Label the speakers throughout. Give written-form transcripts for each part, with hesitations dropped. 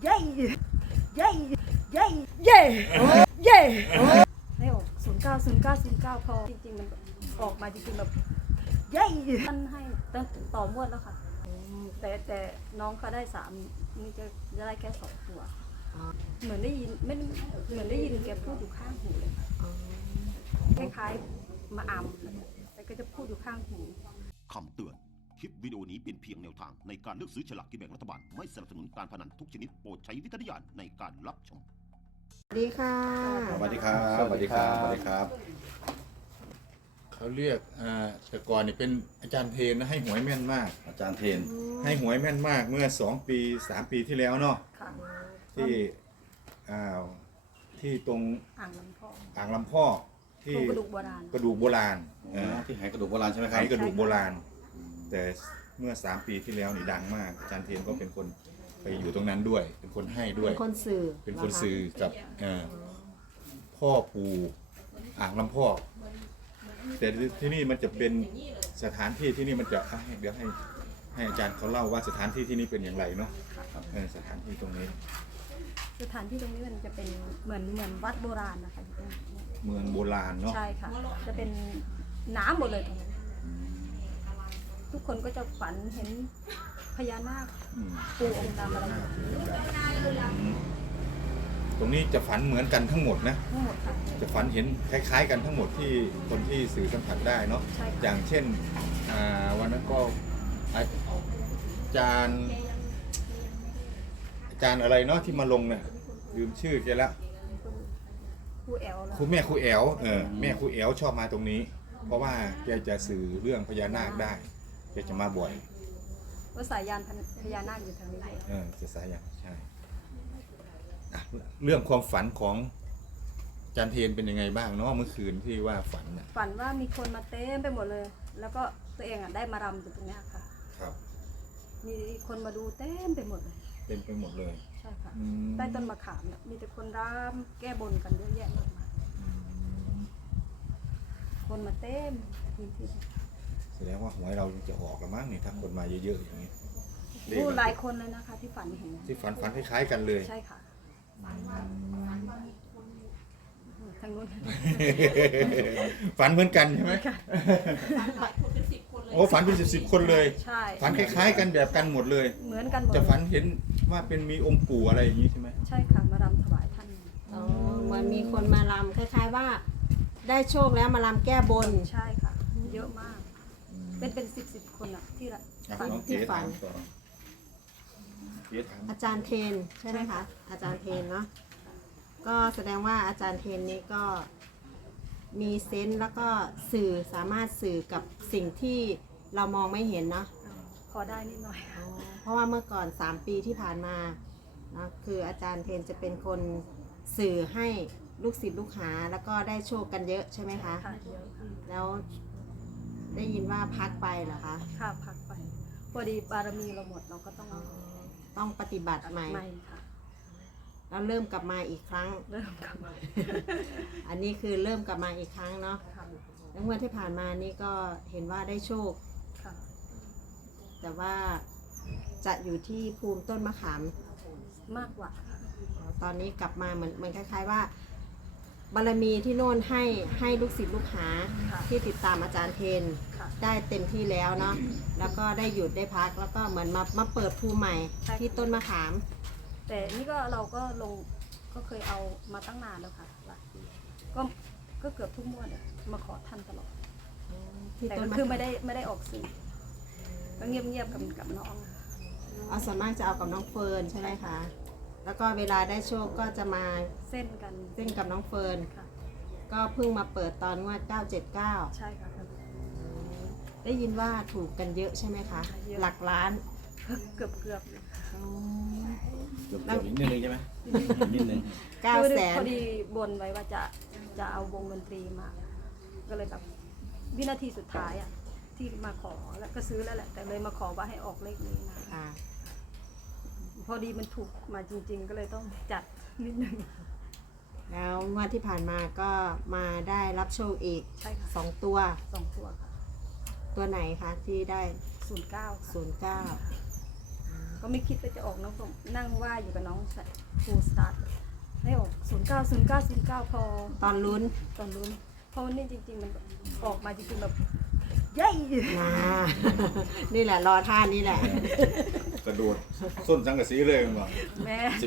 Speaker 1: เย้เย้เย้เย้เย้ให้ออก090909พอจริงๆมันออกมาจริงๆแบบเย้ท่านให้ต่องวดแล้วค่ะแต่น้องเขาได้3นี่จะได้แค่2ตัวเหมือนได้ยินไม่เหมือนได้ยินแกพูดอยู่ข้างหูเลยคล้ายๆมาอ่ำแต่ก็จะพูดอยู่ข้างหู
Speaker 2: คำเตือนคลิปวิดีโอนี้เป็นเพียงแนวทางในการเลือกซื้อฉลากกินแบ่งรัฐบาลไม่สนับสนุนการพนันทุกชนิดโปรดใช้วิจารณญาณในการรับชม
Speaker 3: สวัสดีค่ะ
Speaker 4: สวัสดีครับสวัสดีครับสวัสดีครับ
Speaker 5: เขาเรียกแต่ก่อนนี่เป็นอาจารย์เทนนะให้หวยแม่นมาก
Speaker 4: อาจารย์เทน
Speaker 5: ให้หวยแม่นมากเมื่อ2 ปี 3 ปีที่แล้วเนาะที่ตรง
Speaker 1: อ่างลำพอง
Speaker 5: อ่างลำพ่อที่
Speaker 1: กระดูกโบราณ
Speaker 5: ที่
Speaker 4: หายกระดูกโบราณใช่ไหมครับ
Speaker 5: หายกระดูกโบราณแต่เมื่อ3 ปีที่แล้วนี่ดังมากอาจารย์เทนก็เป็นคนไปอยู่ตรงนั้นด้วยเป็นคนให้ด้วย
Speaker 3: เป็นคนสื่อ
Speaker 5: กับพ่อปู่อ่างลำพ่อแต่ที่นี่มันจะเป็นสถานที่ที่นี่มันจะเดี๋ยวให้อาจารย์เขาเล่าว่าสถานที่ที่นี่เป็นอย่างไรเนาะสถานที่ตรงนี้
Speaker 1: มันจะเป็นเหมือนวัดโบราณนะคะ
Speaker 5: เมืองโบราณเนาะ
Speaker 1: ใช่ค่ะจะเป็นน้ำหมดเลยทุกคนก็จะฝันเห็นพญานาคปู่องค์ดำอะไร
Speaker 5: ตรงนี้จะฝันเหมือนกันทั้งหมดนะ
Speaker 1: ทั้งหมดค่ะ
Speaker 5: จะฝันเห็นคล้ายๆกันทั้งหมดที่คนที่สื่อสัมผัสได้เนาะอย่างเช่นวันนั้นก็อาจารย์อะไรเนาะที่มาลงเนี่ยลืมชื่อแกแล้ว
Speaker 1: ครูแอล
Speaker 5: แม่ครูแอลแม่ครูแอลชอบมาตรงนี้เพราะว่าแกจะสื่อเรื่องพญานาคได้แกจะมาบ่อย
Speaker 1: ว่าสายยานพญานาคอยู่ทางนี้
Speaker 5: จะสายยานใช่เรื่องความฝันของอาจารย์เทนเป็นยังไงบ้างเนาะเมื่อคืนที่ว่าฝัน
Speaker 1: ว่ามีคนมาเต็มไปหมดเลยแล้วก็ตัวเองได้มารำอยู่ตรงนี้ค่ะ
Speaker 5: ครับ
Speaker 1: มีคนมาดูเต็มไปหมดเลย
Speaker 5: เต็มไปหมดเลย
Speaker 1: ใช่ค่ะใต้ต้นมะขามมีแต่คนรำแก้บนกันเยอะแยะมากมายคนมาเต็มพื้นที่
Speaker 5: แสดงว่าหวยเราจะออกละมั้งนี่ถ้าคนมาเยอะๆอย่างนี้
Speaker 1: หลายคนเลยนะคะที่ฝันเห็น
Speaker 5: ที่ฝันคล้ายๆกันเลย
Speaker 1: ใช่ค่ะทางนู้น
Speaker 5: ฝันเหมือนกันใช่ไหมโอ้ฝันเป็น10 คนเลย
Speaker 1: ใช่
Speaker 5: ฝันคล้ายๆกันแบบกันหมดเลย
Speaker 1: เหมือนกันหมด
Speaker 5: จะฝันเห็นว่าเป็นมีองค์ปู่อะไรอย่างนี้ใช่ไหม
Speaker 1: ใช่ค่ะมารำถวายท่าน
Speaker 3: เหมือนมีคนมารำคล้ายๆว่าได้โชคแล้วมารำแก้บน
Speaker 1: ใช่ค่ะเยอะมากเป็น10คนอะที่
Speaker 3: ฝันอาจารย์เทนใช่ไหมคะอาจารย์เทนเนาะก็แสดงว่าอาจารย์เทนนี้ก็มีเซนส์แล้วก็สามารถสื่อกับสิ่งที่เรามองไม่เห็นเนาะ
Speaker 1: พอได้นิดหน่อย
Speaker 3: เพราะว่าเมื่อก่อน3 ปีที่ผ่านมานะคืออาจารย์เทนจะเป็นคนสื่อให้ลูกศิษย์ลูกหาแล้วก็ได้โชคกันเยอะใช่ไหมคะแล้วได้ยินว่าพักไปเหรอคะ
Speaker 1: ค่ะพักไปพอดีบารมีเราหมดเราก็ต้อง
Speaker 3: ปฏิบัติใหม่
Speaker 1: ค่ะ
Speaker 3: แล้วเริ่มกลับมาอีกครั้งอันนี้คือเริ่มกลับมาอีกครั้งเนาะแล้วเมื่อที่ผ่านมานี่ก็เห็นว่าได้โชคแต่ว่าจะอยู่ที่ภูมิต้นมะขาม
Speaker 1: มากกว่า
Speaker 3: ตอนนี้กลับมาเหมือนคล้ายๆว่าบารมีที่โน่นให้ลูกศิษย์ลูกหาที่ติดตามอาจารย์เทนได้เต็มที่แล้วเนาะแล้วก็ได้หยุดได้พักแล้วก็เหมือนมาเปิดภูมิใหม่ที่ต้นมะขาม
Speaker 1: แต่นี่ก็เราก็ลงก็เคยเอามาตั้งนานแล้วค่ะหลายปีก็เกือบทุกงวดมาขอท่านตลอดแต่ก็คือไม่ได้ออกสื่อก็เงียบกับน้อง
Speaker 3: เอาส่วนมากจะเอากับน้องเฟิร์นใช่ไหมคะแล้วก็เวลาได้โชคก็จะมา
Speaker 1: เส้น
Speaker 3: กับน้องเฟิร์นก็เพิ่งมาเปิดตอนงวด979
Speaker 1: ใช่ค่ะ
Speaker 3: ได้ยินว่าถูกกันเยอะใช่ไหมคะหลักล้าน
Speaker 1: เกือบ
Speaker 4: นิดนึงใช่ไหมนิดนึง
Speaker 3: 900,000
Speaker 1: พอดีบนไว้ว่าจะเอาวงดนตรีมาก็เลยแบบวินาทีสุดท้ายที่มาขอแล้วก็ซื้อแล้วแหละแต่เลยมาขอว่าให้ออกเลขนี้นะพอดีมันถูกมาจริงๆก็เลยต้องจัดนิดนึง
Speaker 3: แล้วงวดที่ผ่านมาก็มาได้รับโชคอีก
Speaker 1: ใช่ค่ะ
Speaker 3: 2 ตัว
Speaker 1: ค่ะ
Speaker 3: ตัวไหนคะที่ได้
Speaker 1: 09
Speaker 3: 09
Speaker 1: ก็ไม่คิดว่าจะออกน้องผมนั่งว่าอยู่กับน้องครูสตาร์ทให้ออก090909พอ
Speaker 3: ตอนลุ้น
Speaker 1: ตอนรู้เพราะวันนี้จริงๆมันออกมาจริงๆแบบเย้
Speaker 3: นะนี่แหละรอท่านี้แหละ
Speaker 5: กระโดดส้นสังกะสีเลยมันบอก
Speaker 1: แม่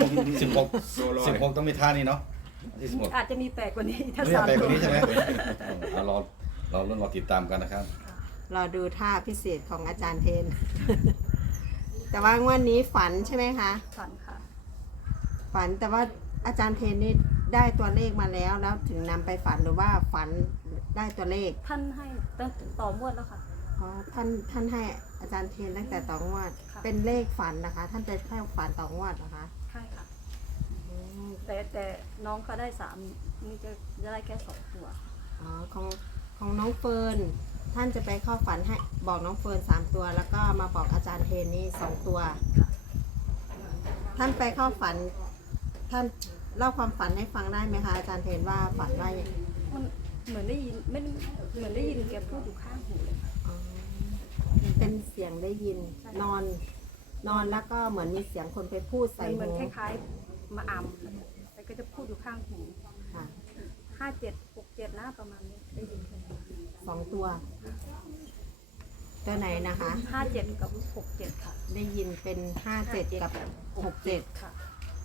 Speaker 4: 16ต้องมีท่านี้เนาะที่16
Speaker 1: อาจจะมีแปลกกว่านี้ถ้า
Speaker 4: ไม่อยาก
Speaker 1: 3
Speaker 4: ไปก
Speaker 1: ตั
Speaker 4: ว่าว นี้ใช่ไหมเอารอติดตามกันนะครับ
Speaker 3: รอดูท่าพิเศษของอาจารย์เทน แต่ว่างวันนี้ฝันใช่ไหมคะ
Speaker 1: ฝันค่ะ
Speaker 3: ฝันแต่ว่าอาจารย์เทนนี่ได้ตัวเลขมาแล้วถึงนำไปฝันหรือว่าฝันได้ตัวเลข
Speaker 1: ท่านให้ตั้งต่องวดแล้วค่ะ
Speaker 3: อ๋อท่านให้อาจารย์เทนตั้งแต่ต่องวด
Speaker 1: ค่ะ
Speaker 3: เป็นเลขฝันนะคะ ท่านไปให้ฝันต่องวดนะคะ
Speaker 1: ใช่ค่ะแต่น้องเขาได้3นี่จะได้แค่2ตัว
Speaker 3: อ๋อของน้องเฟิร์นท่านจะไปเข้าฝันให้บอกน้องเฟิร์น3ตัว แล้วก็มาบอกอาจารย์เทนนี่2ตัว
Speaker 1: ค่ะ
Speaker 3: ท่านไปเข้าฝัน ท่านเล่าความฝันให้ฟังได้ไหมคะอาจารย์เทนว่าฝันว่าอย่าง
Speaker 1: มันเหมือนได้ยินไม่เหมือนได้ยินแกพูดอยู่ข้างหูเลยค่ะ
Speaker 3: อ๋อเป็นเสียงได้ยิน
Speaker 1: ใช่
Speaker 3: นอนแล้วก็เหมือนมีเสียงคนไปพูดใส่
Speaker 1: เหมือน
Speaker 3: หู
Speaker 1: คล้ายๆมาอ่ำแต่ก็จะพูดอยู่ข้างหู
Speaker 3: ค่ะ
Speaker 1: 5767นะประมาณนี้ได้ยินแค่นั้น
Speaker 3: 2ตัว ตัวไหนนะคะ
Speaker 1: 57กับ67ค่ะ
Speaker 3: ได้ยินเป็น57กับ67
Speaker 1: ค่ะ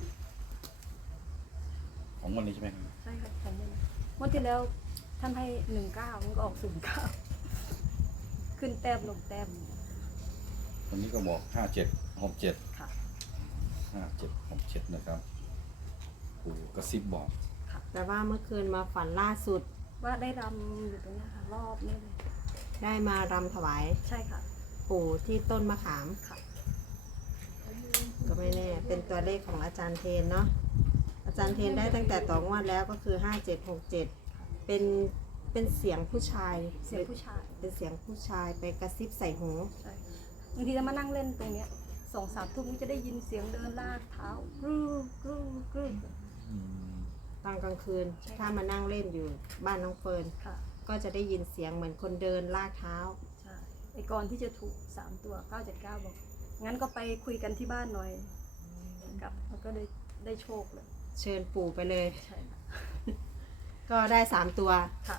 Speaker 4: ของวันนี้ใช่ไหมครับ
Speaker 1: ใช่ค่ะของมันเมื่อที่แล้วท่านให้19มันก็ออก09ขึ้นแต้มลงแต้ม
Speaker 4: วันนี้ก็บอก5767
Speaker 1: ค่ะ
Speaker 4: 5767นะครับปู่กระซิบบอก
Speaker 3: แต่ว่าเมื่อคืนมาฝันล่าสุด
Speaker 1: ว่าได้รำอยู่ตรงนี้ค่ะรอบนี้เลย
Speaker 3: ได้มารำถวาย
Speaker 1: ใช่ค่ะ
Speaker 3: ปู่ที่ต้นมะขาม
Speaker 1: ค่ะ
Speaker 3: ก็ไม่แน่เป็นตัวเลขของอาจารย์เทนเนาะอาจารย์เทนได้ตั้งแต่ต่องวดแล้วก็คือ5767เป็นเสียงผู้ชาย
Speaker 1: เสียงผู้ชาย
Speaker 3: เป็นเสียงผู้ชายไปกระซิบใส่หู
Speaker 1: ใช่บางทีจะมานั่งเล่นตรงเนี้ย2-3 ทุ่มจะได้ยินเสียงเดินลากเท้ากรูกรูกรู
Speaker 3: ตอนกลางคืน
Speaker 1: ใช่ค่ะ
Speaker 3: ถ้ามานั่งเล่นอยู่บ้านน้องเฟิร์น
Speaker 1: ค่ะ
Speaker 3: ก็จะได้ยินเสียงเหมือนคนเดินลากเท้า
Speaker 1: ใช่ไอ้ก่อนที่จะถูก3ตัว979บอกงั้นก็ไปคุยกันที่บ้านหน่อยกับแล้วก็ได้โชคเลย
Speaker 3: เชิญปู่ไปเลย
Speaker 1: ใช่ค่ะ
Speaker 3: ก็ได้3ตัว
Speaker 1: ค่ะ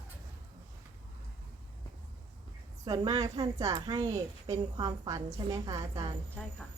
Speaker 3: ส่วนมากท่านจะให้เป็นความฝันใช่ไหมคะอาจารย์
Speaker 1: ใช่ค่ะ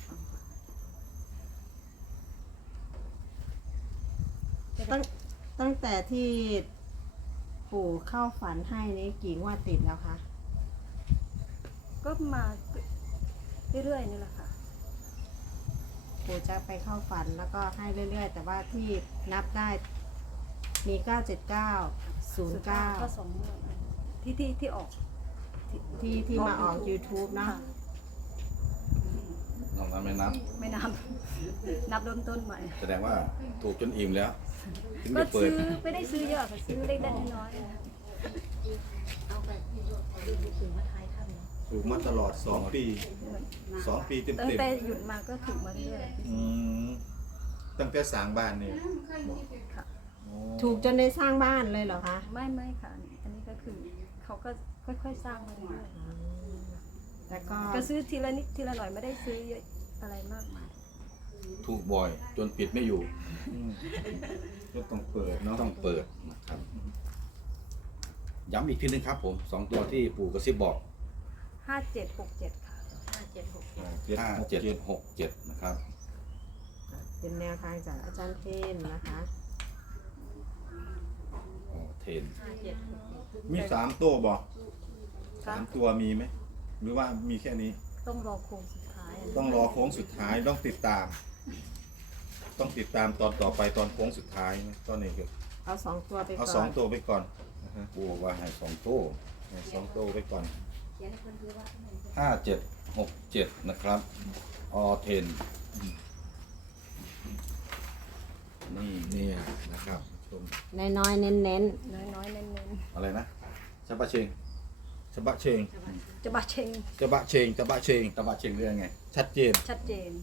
Speaker 3: ตั้งแต่ที่ปู่เข้าฝันให้นี้กี่งวดติดแล้วคะ
Speaker 1: ก็มาเรื่อยๆนี่แหละค่ะ
Speaker 3: ปู่จะไปเข้าฝันแล้วก็ให้เรื่อยๆ แต่ว่าที่นับได้มี 979
Speaker 1: ก็2งวดที่ออก
Speaker 3: 09 ที่มาออก YouTube เนาะ
Speaker 1: ค่ะ
Speaker 4: นอกนั้นไม่นับ
Speaker 1: ไม่นับ นับเริ่มต้นใหม่
Speaker 4: แสดงว่าถูกจนอิ่มแล้วถึง
Speaker 1: ก็
Speaker 4: จะเปิ
Speaker 1: ซื้
Speaker 4: ด
Speaker 1: อไม่ได้ซื้อเยอะค่ะซื้อเล็กๆน้อยๆนะ
Speaker 5: ถูกมาตลอด2 ปี2 ปีเต็ม
Speaker 1: ตั้ง
Speaker 5: เต็ม
Speaker 1: แต่หยุดมาก็ถูกมาเรื่อย
Speaker 5: ตั้งแต่สร้างบ้านเนี่ย
Speaker 1: ๆค่ะ
Speaker 3: ถูกจนได้สร้างบ้านเลยเหรอคะ
Speaker 1: ไม่ค่ะ อันนี้ก็คือเขาก็ค่อยๆสร้างมาเรื่อย
Speaker 3: แล้วก็
Speaker 1: ๆก็ซื้อทีละนิดทีละหน่อยไม่ได้ซื้อเยอะอะไรมากมาย
Speaker 4: ถูกบ่อยจนปิดไม่อยู่
Speaker 5: ก็ต้องเปิดเนาะ
Speaker 4: ต้องเปิดนะครับ ย้ำอีกทีนึงครับผม2ตัวที่ปู่กระซิบบอก
Speaker 1: 5767ค่ะ5767
Speaker 4: 5767นะครับ
Speaker 3: เป็นแนวทางจากอาจารย์เทนนะคะ
Speaker 4: อ๋อเทน
Speaker 5: มี3ตัวบอก3ตัวมีไหมหรือว่ามีแค่นี้
Speaker 1: ต้องรอโค้งสุดท้าย
Speaker 5: ต้องรอโค้งสุดท้ายต้องติดตาม ต้องติดตามตอนต่อไปตอนโค้งสุดท้ายนะตอนนี้คือ
Speaker 3: เอา2ตัวไป
Speaker 5: เอา
Speaker 3: ก่อน
Speaker 5: 2 ตัวไปก่อนนะฮะ
Speaker 4: ปู่บอกว่าให้2ตัว
Speaker 5: เอา2 ตัวไปก่อน
Speaker 4: 5767นะครับออเทนนี่
Speaker 5: นี่นะครับชม
Speaker 3: น้อยๆเน้น
Speaker 1: น้อยๆเน้น
Speaker 4: อะไรนะชับปะเชง
Speaker 5: ฉบะเชง
Speaker 1: ๆจะบาเชง
Speaker 5: จะบะเชงจะบะเชง
Speaker 4: ตะบะเชงเรื่องไง
Speaker 5: ชัดเจน
Speaker 1: ชัดเจน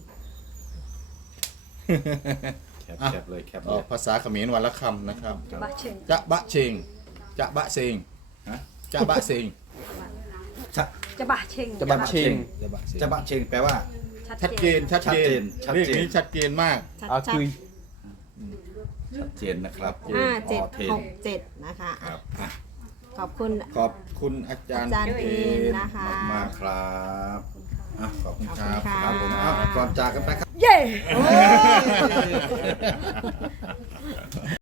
Speaker 4: แคปเลยแคป
Speaker 5: อ
Speaker 4: เล
Speaker 5: อย กภาษาเขมรวันละคำนะครับ
Speaker 1: จะบาเชง
Speaker 5: จะบะเชงจะบะเชง
Speaker 4: ฮะ
Speaker 5: จะบะเชง
Speaker 4: ชะ
Speaker 1: จะบาเชง
Speaker 4: จะบะเชง
Speaker 5: จะบะเชง
Speaker 4: จะบะเชงแปลว่า
Speaker 1: ใช่
Speaker 5: ชัดเจนชัดเจน
Speaker 4: ชัด
Speaker 5: เลข
Speaker 4: เจน
Speaker 5: นี้ชัดเจนมาก
Speaker 3: ชัด
Speaker 6: อ่ะ
Speaker 3: ชัด
Speaker 6: คือ
Speaker 4: ชัดเจนนะครับ
Speaker 3: 5767นะคะ
Speaker 5: ค
Speaker 3: อ่ะ
Speaker 5: รับอ่ะ
Speaker 3: ขอบคุณ
Speaker 5: ขอบคุณอาจารย์
Speaker 3: อาจารย์
Speaker 5: เพ
Speaker 3: เพ
Speaker 5: น
Speaker 3: นนะคะ
Speaker 5: มากๆครับอ่ะขอบคุณครับ
Speaker 3: ขอบคุณค่ะ
Speaker 4: ครับผมอ่ะก่อนจากกันไปครับ
Speaker 1: เย้
Speaker 3: โอ้ย